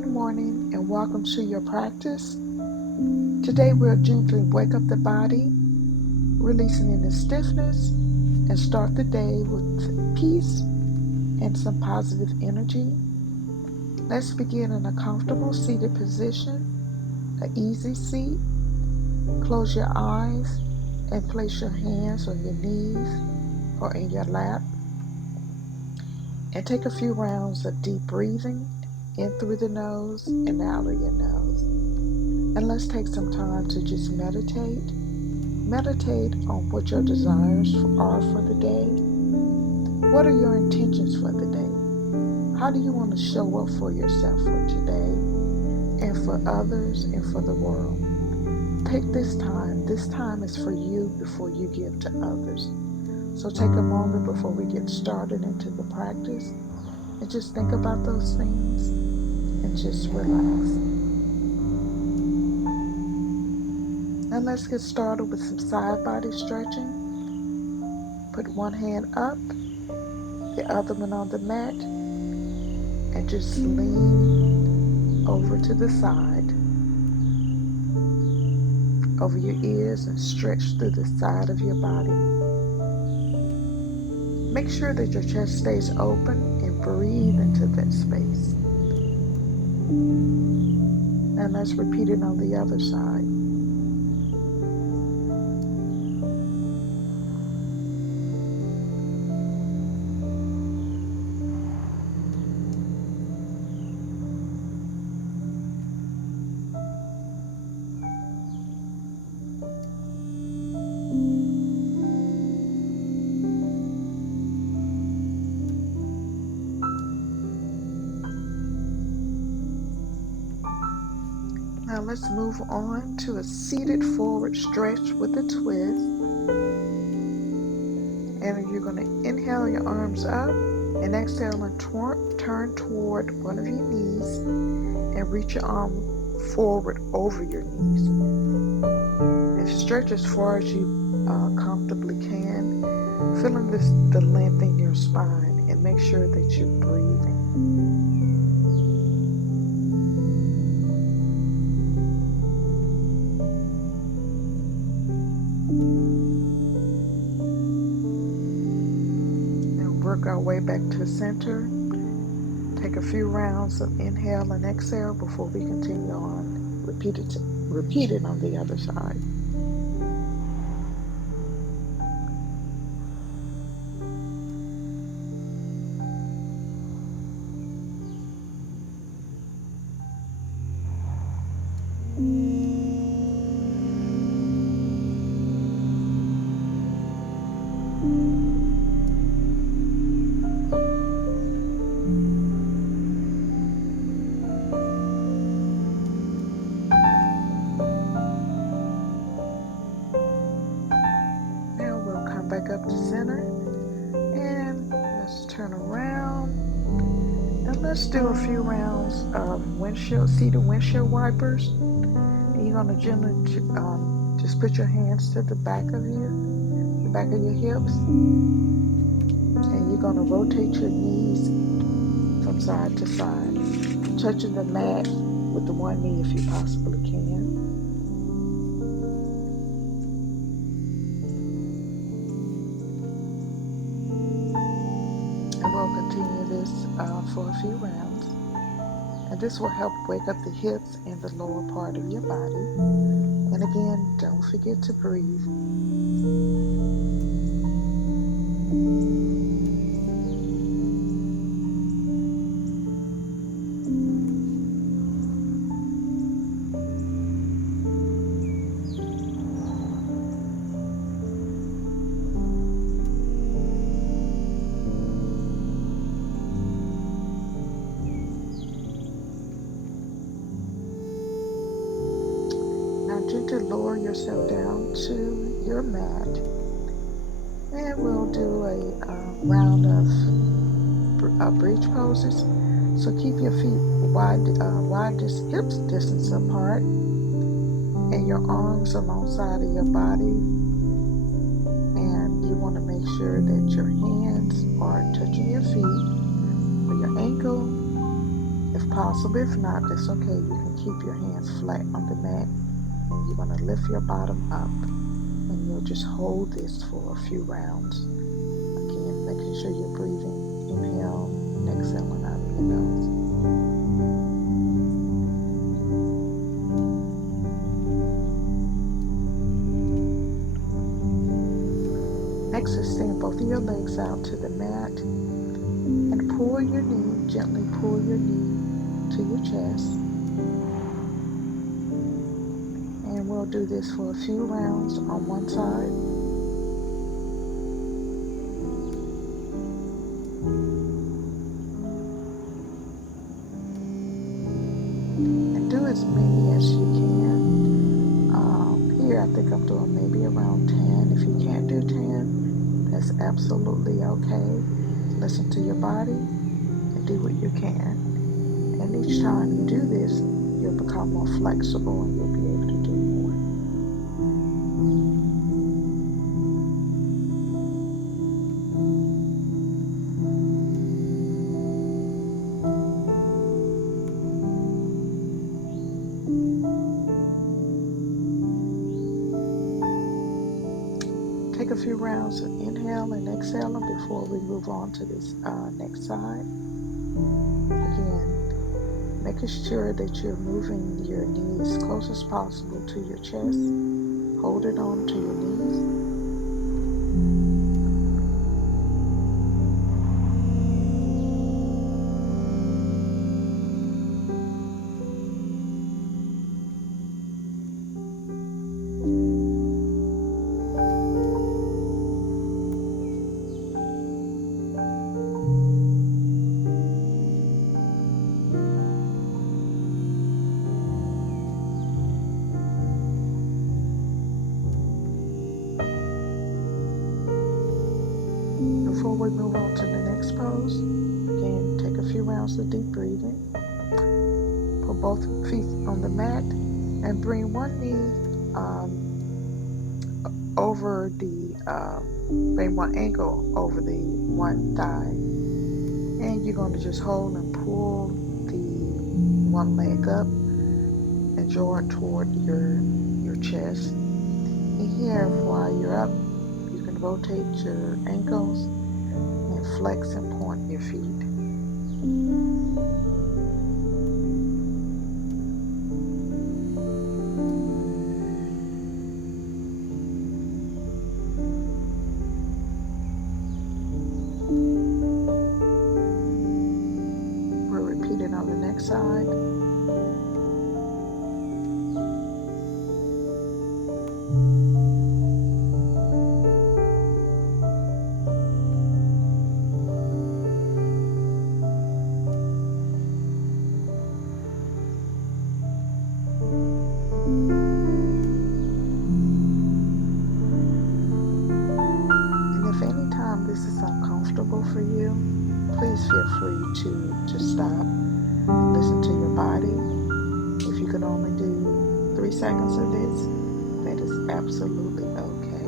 Good morning and welcome to your practice. Today we'll gently wake up the body, releasing any stiffness, and start the day with peace and some positive energy. Let's begin in a comfortable seated position, an easy seat. Close your eyes and place your hands on your knees or in your lap. And take a few rounds of deep breathing in through the nose and out of your nose. And let's take some time to just meditate. Meditate on what your desires are for the day. What are your intentions for the day? How do you want to show up for yourself for today and for others and for the world? Take this time. This time is for you before you give to others. So take a moment before we get started into the practice and just think about those things and just relax. And let's get started with some side body stretching. Put one hand up, the other one on the mat, and just lean over to the side, over your ears, and stretch through the side of your body. Make sure that your chest stays open and breathe into that space. And let's repeat it on the other side. Now let's move on to a seated forward stretch with a twist. And you're going to inhale your arms up and exhale and turn toward one of your knees and reach your arm forward over your knees. And stretch as far as you comfortably can, feeling the length in your spine, and make sure that you're breathing. Work our way back to center. Take a few rounds of inhale and exhale before we continue on. Repeat it on the other side. Back up to center, and let's turn around, and let's do a few rounds of seated windshield wipers. And you're going to gently just put your hands to the back of your hips, and you're going to rotate your knees from side to side, touching the mat with the one knee if you possibly can. Continue this for a few rounds, and this will help wake up the hips and the lower part of your body. And again, don't forget to breathe. Gently lower yourself down to your mat, and we'll do a round of bridge poses. So keep your feet wide hips distance apart, and your arms alongside of your body. And you want to make sure that your hands are touching your feet or your ankle. if possible. If not, that's okay. You can keep your hands flat on the mat, and you're going to lift your bottom up, and you'll just hold this for a few rounds. Again, making sure you're breathing, inhale and exhaling out of your nose. Next, extend both of your legs out to the mat and pull your knee, gently pull your knee to your chest. And we'll do this for a few rounds on one side. And do as many as you can. Here, I think I'm doing maybe around 10. If you can't do 10, that's absolutely okay. Listen to your body and do what you can. And each time you do this, you'll become more flexible and you'll be able to do more. Take a few rounds of inhale and exhaling before we move on to this next side. Again, making sure that you're moving your knees as close as possible to your chest. Hold it on to your knees. Before we move on to the next pose, again, take a few rounds of deep breathing. Put both feet on the mat and bring one knee over bring one ankle over the one thigh. And you're going to just hold and pull the one leg up and draw it toward your chest. And here, while you're up, you can rotate your ankles and flex and point your feet. We'll repeat it on the next side. This is uncomfortable for you, please feel free to stop, listen to your body. If you can only do 3 seconds of this, that is absolutely okay.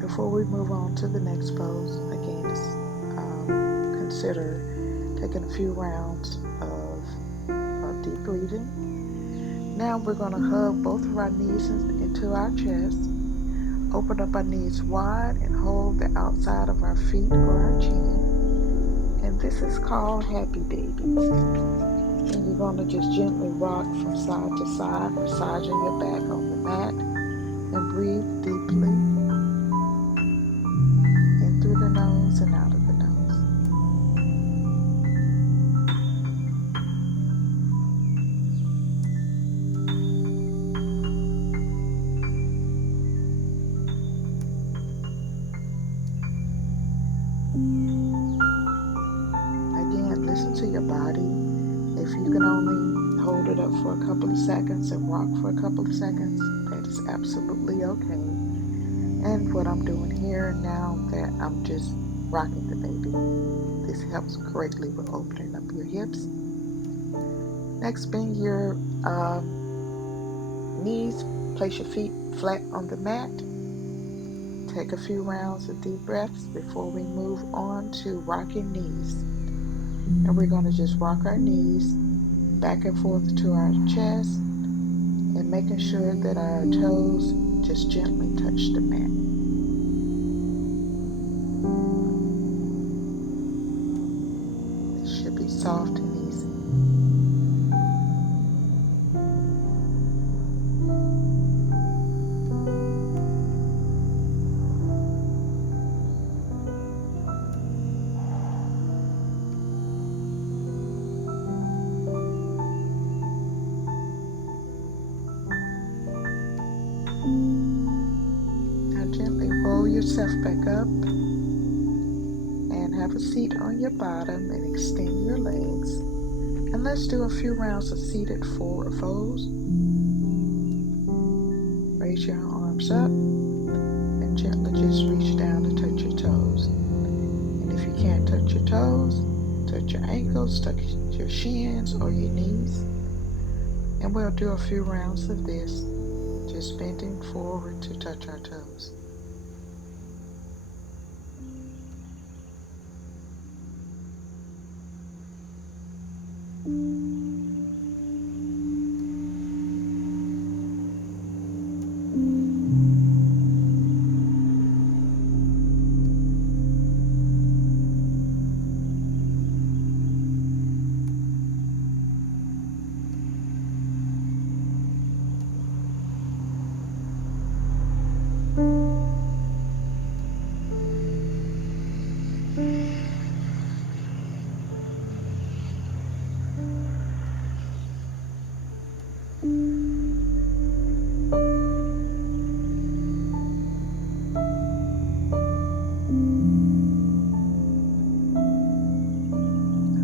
Before we move on to the next pose, again, consider taking a few rounds of deep breathing. Now we're going to hug both of our knees into our chest. Open up our knees wide and hold the outside of our feet or our chin. And this is called Happy Baby. And you're going to just gently rock from side to side, massaging your back on the mat. And breathe deeply in through the nose and out of the nose. Again, listen to your body. If you can only hold it up for a couple of seconds and rock for a couple of seconds, that is absolutely okay. And what I'm doing here now that I'm just rocking the baby, this helps greatly with opening up your hips. Next, bend your knees, place your feet flat on the mat. Take a few rounds of deep breaths before we move on to rocking knees. And we're going to just rock our knees back and forth to our chest and making sure that our toes just gently touch the mat. It should be soft and easy. Now gently roll yourself back up and have a seat on your bottom and extend your legs. And let's do a few rounds of seated forward folds. Raise your arms up and gently just reach down to touch your toes. And if you can't touch your toes, touch your ankles, touch your shins or your knees. And we'll do a few rounds of this, just bending forward to touch our toes.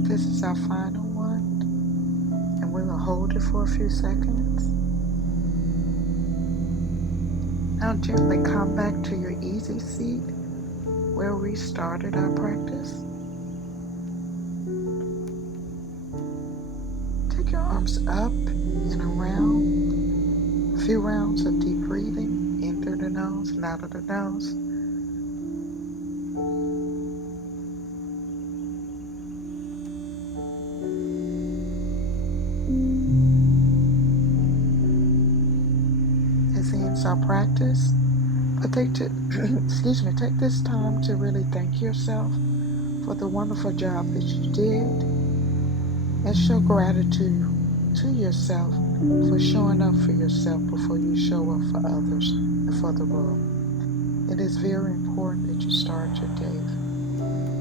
This is our final one, and we will hold it for a few seconds. Now gently come back to your easy seat where we started our practice. Take your arms up and around. A few rounds of deep breathing in through the nose and out of the nose. This ends our practice. But take this time to really thank yourself for the wonderful job that you did and show gratitude to yourself for showing up for yourself before you show up for others and for the world. It is very important that you start your day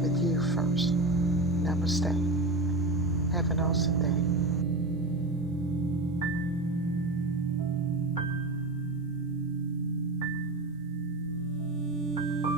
with you first. Namaste. Have an awesome day.